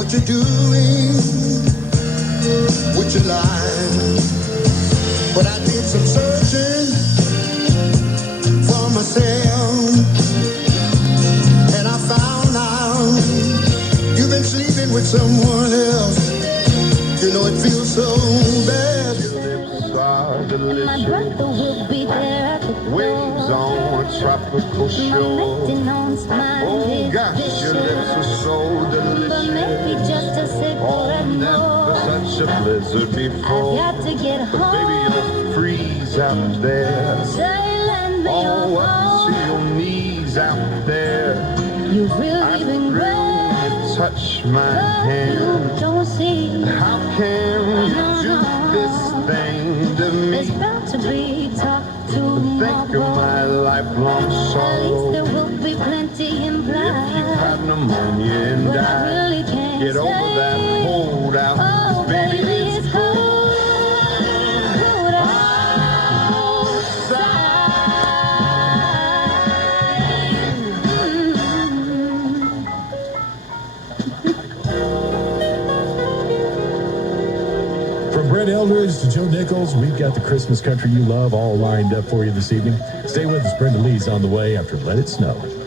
what you're doing with your life. But I did some searching for myself, and I found out you've been sleeping with someone else. You know it feels so bad. Your lips are delicious. My brother will be there at the door. Waves on a tropical shore. Oh gosh, your lips are so delicious. But maybe just a sip or a Never such a blizzard before. I've got to get home. But baby, you'll freeze out there. So lend me Oh, your up to your knees out there. You've really been great. Touch my But hand. you don't see. How can you do this thing to me? There's bound to be talk Think of my lifelong At least sorrow. there will be plenty implied. If you have pneumonia and But I die, really can't get over say. that hold out. Oh, baby, it's cold From Brett Eldridge to Joe Nichols, we've got the Christmas country you love all lined up for you this evening. Stay with us. Brenda Lee's on the way after Let It Snow.